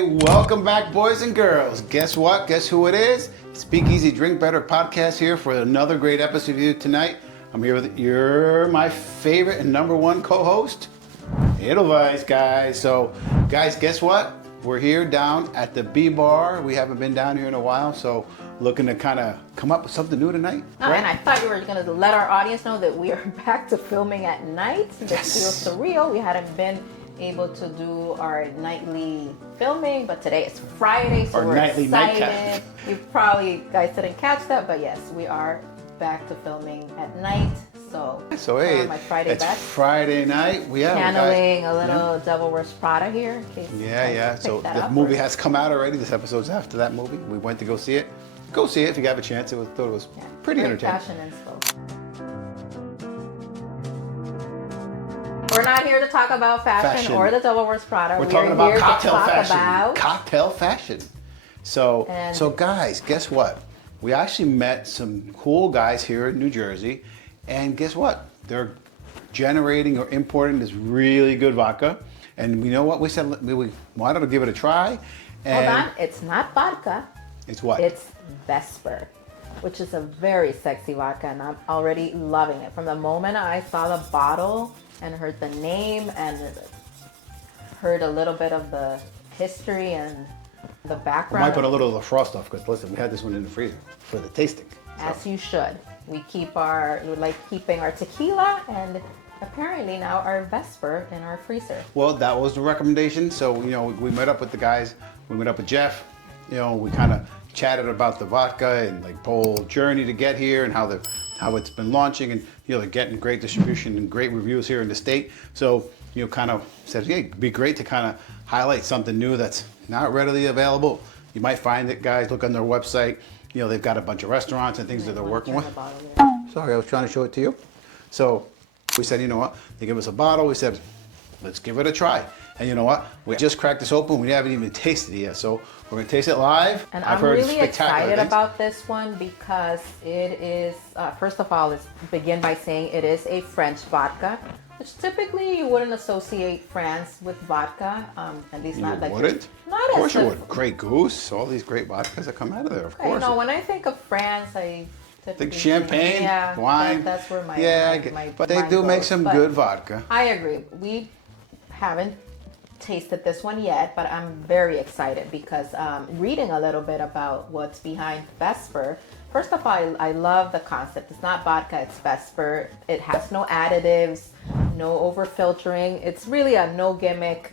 Welcome back, boys and girls. Guess what? Guess who it is? Speakeasy Drink Better podcast here for another great episode of you tonight. I'm here with my favorite and number one co-host, Edelweiss, guys. So, guys, guess what? We're here down at the B Bar. We haven't been down here in a while, so looking to kind of come up with something new tonight. Oh, right? And I thought you were going to let our audience know that we are back to filming at night. This feels surreal. We hadn't been able to do our nightly filming, but today is Friday, so we're excited. You probably guys didn't catch that, but yes, we are back to filming at night. So hey, my Friday it's back. Friday night. We have channeling a little Devil Wears Prada here. In case So the movie has come out already. This episode's after that movie. We went to go see it. Go see it if you have a chance. Thought it was pretty entertaining. Fashion inspo. We're not here to talk about fashion or the Devil Wears Prada. We're talking about cocktail fashion. About cocktail fashion. So guys, guess what? We actually met some cool guys here in New Jersey, and guess what? They're generating or importing this really good vodka. And you know what? We said we wanted to give it a try. And hold on, it's not vodka. It's what? It's Vesper, which is a very sexy vodka, and I'm already loving it. From the moment I saw the bottle and heard the name and heard a little bit of the history and the background. We might put a little of the frost off because listen, we had this one in the freezer for the tasting. As you should. We like keeping our tequila and apparently now our Vesper in our freezer. Well, that was the recommendation. So, we met up with the guys. We met up with Jeff. We kind of chatted about the vodka and like the whole journey to get here and how it's been launching, and they're getting great distribution and great reviews here in the state. So kind of said, hey, it'd be great to kind of highlight something new that's not readily available. You might find that guys look on their website. They've got a bunch of restaurants and things that they're working with. Sorry, I was trying to show it to you. So we said, you know what? They give us a bottle. We said, let's give it a try. And you know what? We just cracked this open. We haven't even tasted it yet. So we're going to taste it live. And I'm really excited about this one because it is, first of all, let's begin by saying it is a French vodka, which typically you wouldn't associate France with vodka. At least not like wouldn't? Not of course you would. Grey Goose, all these great vodkas that come out of there, of course. When I think of France, I think champagne, wine. That's where my but they do make some good vodka. I agree. We haven't tasted this one yet, but I'm very excited because reading a little bit about what's behind Vesper. First of all, I love the concept. It's not vodka, it's Vesper. It has no additives, no over filtering. It's really a no gimmick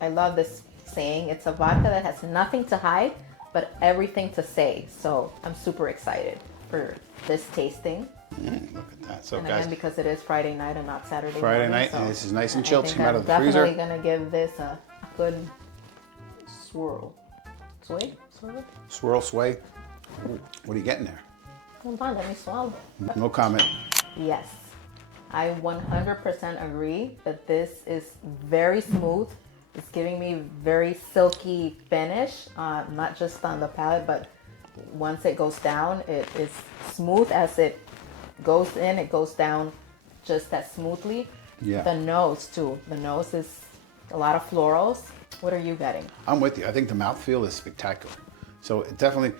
I love this saying, it's a vodka that has nothing to hide but everything to say. So I'm super excited for this tasting. Look at that. So, and guys, again, because it is Friday night and not Saturday morning, night, and this is nice and chilled. Came out of the freezer. I'm definitely gonna give this a good swirl. Sway. Ooh, what are you getting there? Hold on, let me swallow. No comment. Yes, I 100% agree that this is very smooth. It's giving me very silky finish, not just on the palate, but once it goes down, it is smooth as it goes in, it goes down just as smoothly. Yeah. The nose too. The nose is a lot of florals. What are you getting? I'm with you. I think the mouthfeel is spectacular. So it definitely,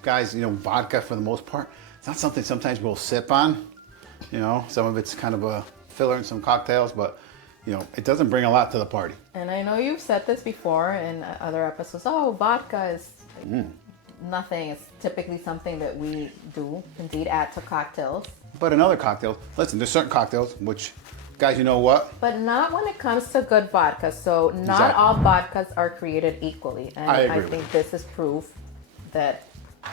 guys, vodka for the most part, it's not something sometimes we'll sip on. Some of it's kind of a filler in some cocktails, but it doesn't bring a lot to the party. And I know you've said this before in other episodes. Oh, vodka is nothing. It's typically something that we do indeed add to cocktails. But in other cocktails, listen, there's certain cocktails which, guys, you know what? But not when it comes to good vodka. So not all vodkas are created equally. And I think this is proof that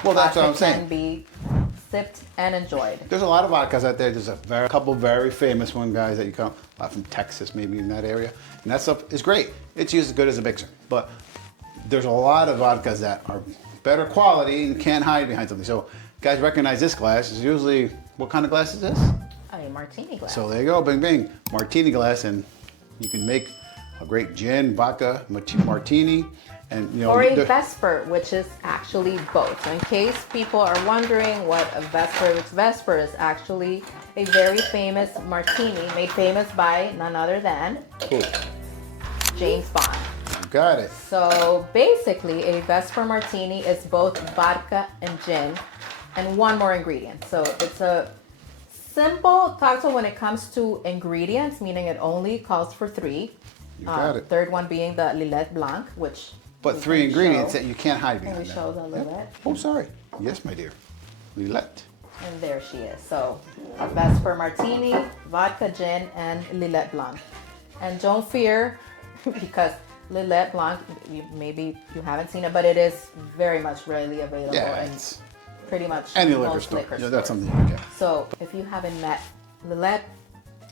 that's what I'm saying. Can be sipped and enjoyed. There's a lot of vodkas out there. There's a couple very famous one, guys, that you come a lot from Texas, maybe in that area, and that stuff is great. It's used as good as a mixer, but there's a lot of vodkas that are better quality and can't hide behind something. So, guys, recognize this glass. Is usually, what kind of glass is this? A martini glass. So there you go, bing bing, martini glass, and you can make a great gin, vodka, martini. And, or a Vesper, which is actually both. So in case people are wondering what a Vesper is actually a very famous martini made famous by none other than James Bond. got it. So basically, a Vesper Martini is both vodka and gin, and one more ingredient. So it's a simple cocktail when it comes to ingredients, meaning it only calls for three. You got it. Third one being the Lillet Blanc, which But we 3 can ingredients show. that you can't hide Can we behind. show the Lillet? Oh, sorry. Yes, my dear. Lillet. And there she is. So a Vesper Martini, vodka, gin, and Lillet Blanc. And don't fear, because Lillet Blanc, maybe you haven't seen it, but it is very much readily available Yeah, in it's pretty much any liquor most store. liquor Yeah, that's stores. something you can get. So if you haven't met Lillet,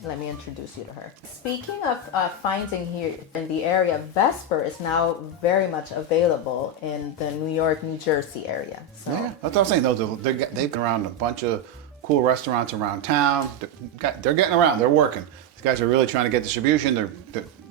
let me introduce you to her. Speaking of finding here in the area, Vesper is now very much available in the New York, New Jersey area. So Yeah, that's what I'm saying. They've been around a bunch of cool restaurants around town. They're getting around. They're working. These guys are really trying to get distribution.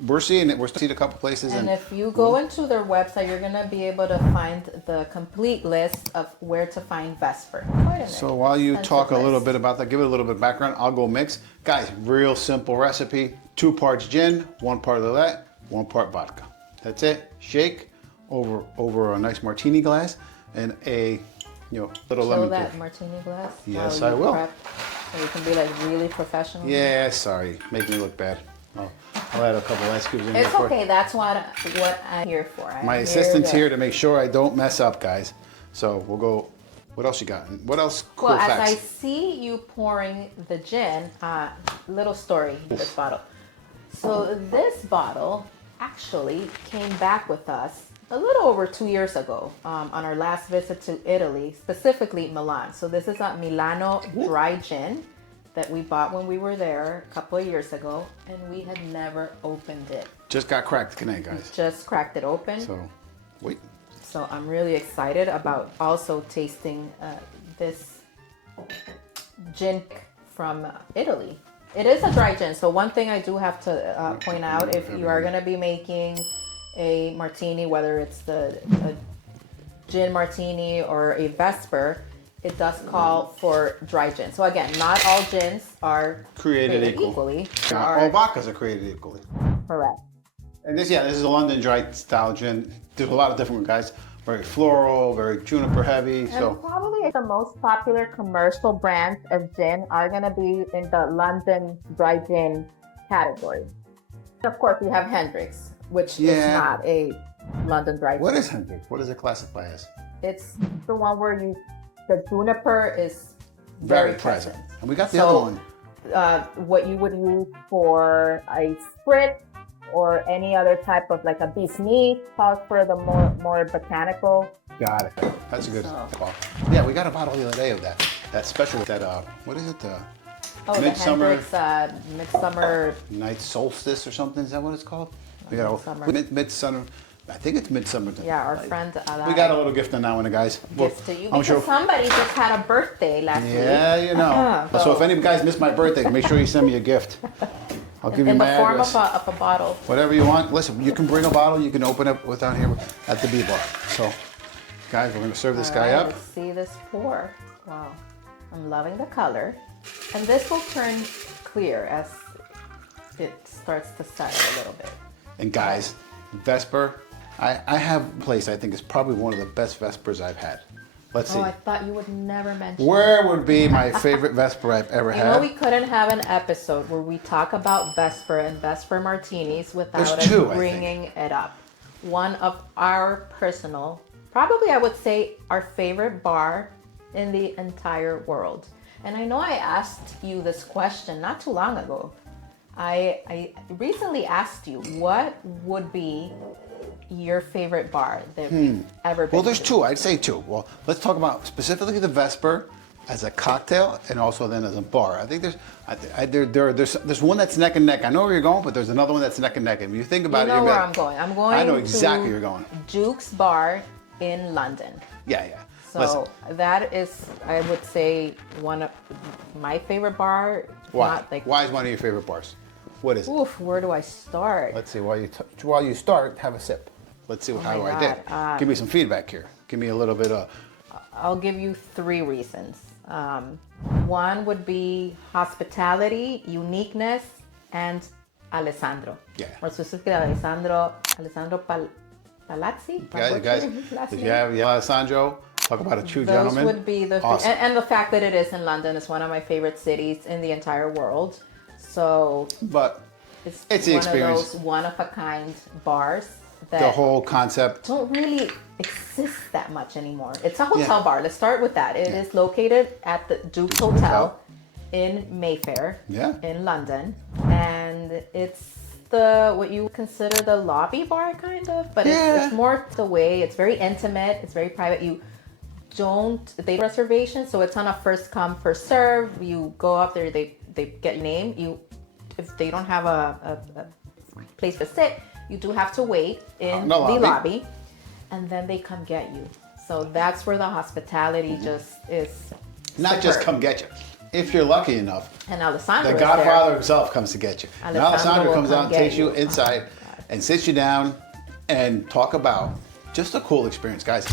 We're seeing it. We're seeing a couple places. And if you go into their website, you're going to be able to find the complete list of where to find Vesper. Quite a So while you extensive talk a little list. bit about that, give it a little bit of background, I'll go mix. Guys, real simple recipe. 2 parts gin, 1 part Lillet, 1 part vodka. That's it. Shake over a nice martini glass and a little Show lemon that curd. martini glass. Yes, while I you will. prep, so you can be like really professional. Yeah, sorry. Make me look bad. I'll add a couple ice cubes in here It's for okay. That's what I'm here for. My assistant's here to make sure I don't mess up, guys. So we'll go. What else you got? What else? Cool Well, as facts. I see you pouring the gin, little story, this bottle. So this bottle actually came back with us a little over 2 years ago on our last visit to Italy, specifically Milan. So this is a Milano dry gin that we bought when we were there a couple of years ago, and we had never opened it. Just got cracked tonight, guys. Just cracked it open. So, wait. So I'm really excited about also tasting this gin from Italy. It is a dry gin, so one thing I do have to point out, if you are going to be making a martini, whether it's a gin martini or a Vesper, it does call for dry gin. So again, not all gins are Created equally. All vodkas are created equally. Correct. And this is a London dry style gin. There's a lot of different guys. Very floral, very juniper heavy. And So probably the most popular commercial brands of gin are going to be in the London dry gin category. Of course, we have Hendrick's, which is Yeah. not a London dry gin. what is Hendrick? What does it classify as? It's the one where the juniper is very present. And we got the So, other one. What you would use for a spritz or any other type of like a bismuth calls for the more botanical. Got it. That's a good So- call. Yeah, we got a bottle the other day of that. That special, what is it? Oh, Midsummer- the Hendrick's Midsummer. Night solstice or something? Is that what it's called? We got Midsummer. midsummer. I think it's midsummer. Yeah, our friend. We got a little gift on that one, guys. Gifts to you I'm because sure. somebody just had a birthday last week. Yeah, you know. So if any guys missed my birthday, make sure you send me a gift. I'll give you In my the form address. of a bottle. Whatever you want. Listen, you can bring a bottle. You can open it without here at the B-bar. So, guys, we're gonna serve this guy All right, up. let's see this pour. Wow, I'm loving the color, and this will turn clear as it starts to settle a little bit. And guys, Vesper, I have a place I think is probably one of the best Vespers I've had. Let's see. Oh, I thought you would never mention. Where would be my favorite Vesper I've ever You know, we had? couldn't have an episode where we talk about Vesper and Vesper martinis without There's two, I us think. bringing it up. One of our personal, probably I would say our favorite bar in the entire world. And I know I asked you this question not too long ago. I recently asked you what would be your favorite bar that we've ever been Well, there's to. two. I'd say two. Well, let's talk about specifically the Vesper as a cocktail and also then as a bar. I think there's one that's neck and neck. I know where you're going, but there's another one that's neck and neck. And if you think about You it, know you're where gonna- I'm going. I'm going I know to exactly where you're going. Duke's Bar in London. Yeah. So Listen, that is, I would say, one of my favorite bar. why? Not like, Why is one of your favorite bars? What is it? oof, where do I start? Let's see. While you start, have a sip. Let's see how my I did. God, Give me some feedback here. Give me a little bit of. I'll give you 3 reasons. One would be hospitality, uniqueness, and Alessandro. Yeah. Or specifically Alessandro Palazzi. Guys, if you have Alessandro, talk about a true Those gentleman. would be the awesome. and the fact that it is in London is one of my favorite cities in the entire world. So But it's the one experience. of those one of a kind bars that The whole concept. don't really exist that much anymore. It's a hotel Yeah. bar. Let's start with that. It is located at the Duke's Hotel in Mayfair, Yeah. in London, and it's the what you would consider the lobby bar kind of, but Yeah. it's more the way. It's very intimate. It's very private. They reservation, so it's on a first come first serve. You go up there, they get your name. If they don't have a place to sit, you do have to wait in the the lobby. lobby, and then they come get you. So that's where the hospitality just is Not just superb. come get you. If you're lucky enough, And Alessandro the is there. Godfather himself comes to get you. And Alessandro Alessandro will comes come out and get takes you you. inside Oh my God. and sits you down and talk about just a cool experience, guys.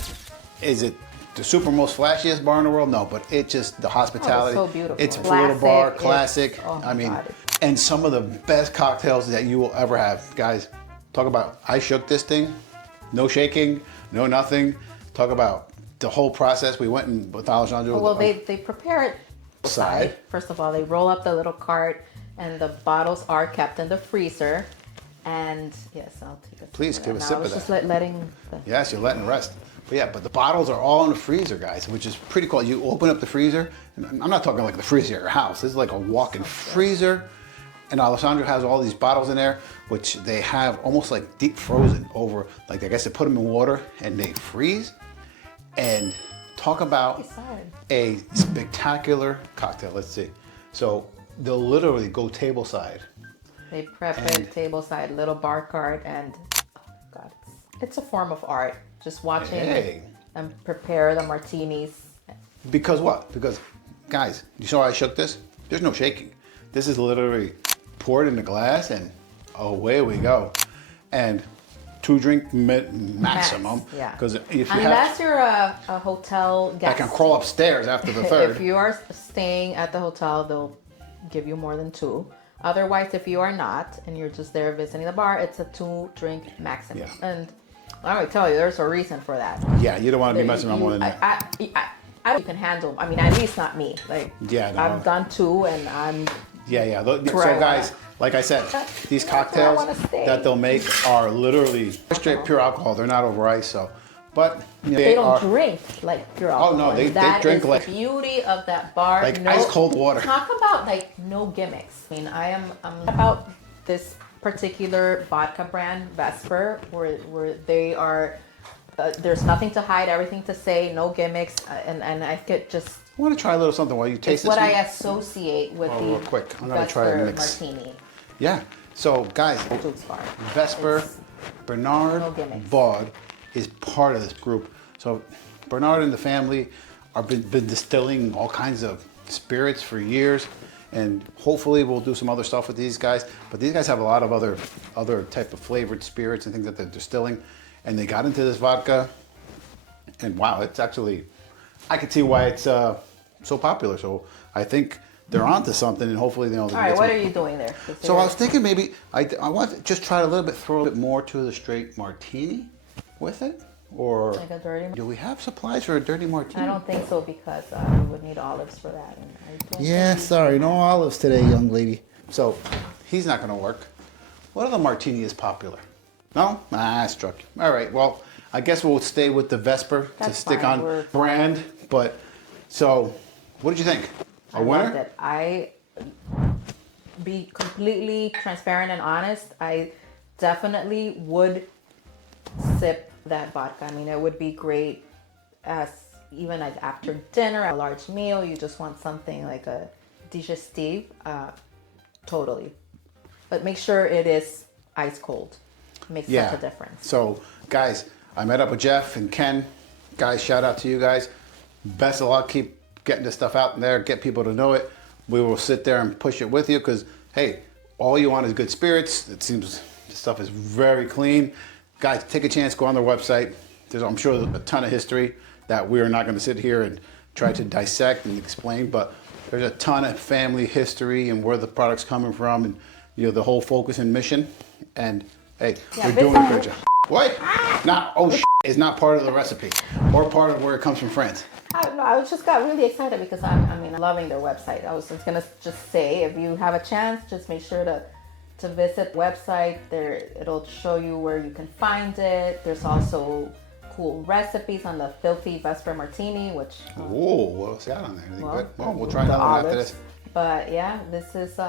Is it the super most flashiest bar in the world? No, but it just the hospitality. so beautiful. It's a little bar, Classic. classic. Oh my I mean, God. and some of the best cocktails that you will ever have, guys. Talk about I shook this thing, no shaking, no nothing. Talk about the whole process. We went in with Alessandro. Well, they prepare it Side. First of all, they roll up the little cart, and the bottles are kept in the freezer. And yes, I'll take a sip. Please of give a that. sip I was of just that. letting. Yes, you're letting it rest. But yeah, but the bottles are all in the freezer, guys, which is pretty cool. You open up the freezer, and I'm not talking like the freezer at your house. This is like a walk-in freezer. And Alessandro has all these bottles in there, which they have almost like deep frozen over, like I guess they put them in water and they freeze. And talk about a spectacular cocktail. Let's see. So they'll literally go tableside. They prep it tableside, little bar cart, and oh God, it's a form of art. Just watching Hey. them prepare the martinis. Because what? Because, guys, you saw I shook this? There's no shaking. This is literally poured in the glass and away we go. And 2-drink maximum. Max, yeah. Because if you Unless you're a hotel I guest. can crawl upstairs after the third. If you are staying at the hotel, they'll give you more than 2. Otherwise, if you are not and you're just there visiting the bar, it's a 2-drink maximum. Yeah. And I'm gonna tell you, there's a reason for that. Yeah, you don't want to be messing around more than that. I you can handle. I mean, at least not me. Like, Yeah, no. I've done 2, and I'm. Yeah. Where So I guys, wanna- like I said, these That's where I cocktails wanna stay. that they'll make are literally straight pure alcohol. They're not over ice, so. But They don't are drink like pure alcohol. Oh, no, they That drink is like- the beauty of that bar. like ice cold water. Talk about like no gimmicks. I mean, I'm about this particular vodka brand, Vesper, where they are. There's nothing to hide, everything to say, no gimmicks, and I could just. I want to try a little something while you taste It's this what one. I associate with the real quick. I'm gonna try a Vesper mix. Martini. Yeah. So guys, Duke's Bar. Vesper It's- Bernard no gimmicks. Baud is part of this group. So Bernard and the family are been distilling all kinds of spirits for years, and hopefully we'll do some other stuff with these guys. But these guys have a lot of other type of flavored spirits and things that they're distilling, and they got into this vodka, and wow, it's actually, I could see why it's so popular. So I think they're onto something, and hopefully they'll. All right, what are you doing there? So I was thinking maybe I want to just try a little bit, throw a bit more to the straight martini with it, or Like a dirty. do we have supplies for a dirty martini? I don't think so because we would need olives for that. And I don't Yeah, sorry, no olives today, young lady. So he's not going to work. What other martini is popular? No? I struck you. All right, well, I guess we'll stay with the Vesper to That's stick fine, on we're- brand. But so, what did you think? A I winner? loved it. I be completely transparent and honest. I definitely would sip that vodka. I mean, it would be great as even like after dinner, a large meal. You just want something like a digestive. Totally, but make sure it is ice cold. Makes such a difference. So, guys, I met up with Jeff and Ken. Guys, shout out to you guys. Best of luck. Keep getting this stuff out there. Get people to know it. We will sit there and push it with you because, hey, all you want is good spirits. It seems the stuff is very clean. Guys, take a chance. Go on their website. I'm sure there's a ton of history that we are not going to sit here and try to dissect and explain, but there's a ton of family history and where the product's coming from and the whole focus and mission. And hey, Yeah, we're doing a Vesper- great job. What? Not is not part of the recipe or part of where it comes from France. I don't know. I just got really excited because I'm loving their website. I was just gonna just say, if you have a chance, just make sure to visit the website. There, it'll show you where you can find it. There's also cool recipes on the filthy Vesper Martini, which Whoa, what else got on there? Anything well, good? Well, we'll try the another one after olives. this. But yeah, this is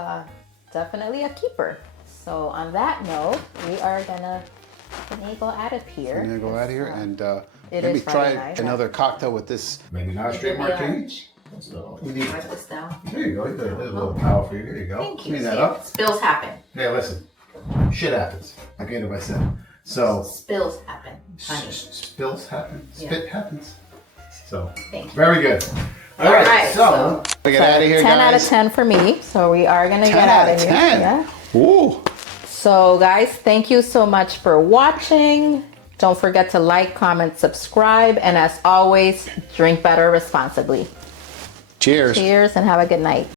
definitely a keeper. So on that note, we are gonna go at it here. I'm gonna go out of here and it maybe is Friday try night. another cocktail with this. Maybe not a straight Maybe martini. You need- Write this down. There you go. You got a little towel for you. There you go. Thank you. Clean that up. Spills happen. Hey, listen. Shit happens. Like anybody said. So Spills happen, honey. spills happen. Yeah. Spit happens. So Thank you. very good. All All right. right, So we get out of here, 10 out of guys. 10 for me. So we are gonna 10 get out out of of here. 10. Yeah. Ooh. So guys, thank you so much for watching. Don't forget to like, comment, subscribe, and as always, drink better responsibly. Cheers. Cheers and have a good night.